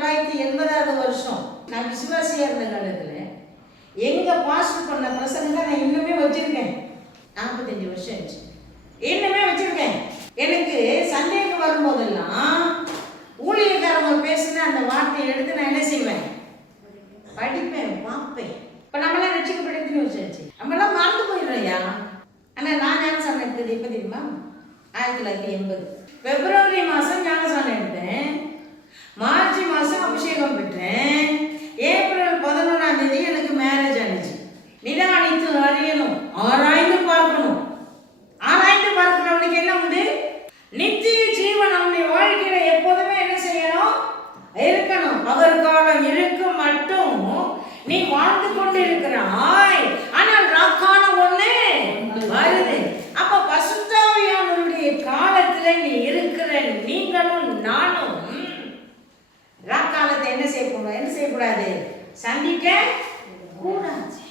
1980வது வருஷம் நான் விசுவாசியாக இருந்த காலத்தில் எங்கள் பாஸ்டர் பண்ண பிரசங்க நான் இன்னுமே வச்சுருக்கேன். 45 வருஷம் ஆச்சு, இன்னுமே வச்சுருக்கேன். எனக்கு சந்தேகம் வரும்போதெல்லாம் ஊழியக்காரங்க பேசுன அந்த வார்த்தையை எடுத்து நான் என்ன செய்வேன், படிப்பேன், பார்ப்பேன். இப்போ நம்மளாம் ரட்சிக்கப்படுதுன்னு வச்சாச்சு, நம்மளாம் மறந்து போயிடுறோம்யா. ஆனால் நான் ஞானசானம் எடுத்தது எப்போ தெரியுமா? 1980 பிப்ரவரி மாதம் ஞானசானம் எடுத்தேன், மார்ச் மாதம் அபிஷேகம் பெற்றேன், ஏப்ரல் 11ஆம் தேதி எனக்கு மேரேஜ் ஆனிச்சு. நிதானித்து அறியணும், ஆராய்ந்து பார்க்கணும். ஆராய்ந்து பார்க்கிறவனுக்கு என்ன உண்டு? நித்திய ஜீவன் அவனுடைய வாழ்க்கையில எப்போதுமே என்ன செய்யணும், இருக்கணும். அவர் காலம் இருக்கு மட்டும் நீ வாழ்ந்து கொண்டு இருக்கிறாய். ஆனால் ராக்கான ஒண்ணு வருது. அப்ப பசுத்தாவியானுடைய காலத்துல நீ இருக்கிற நீங்களும் நானும் ராக்காலத்தை என்ன செய்யக்கூடாது, சந்திக்க கூடாது.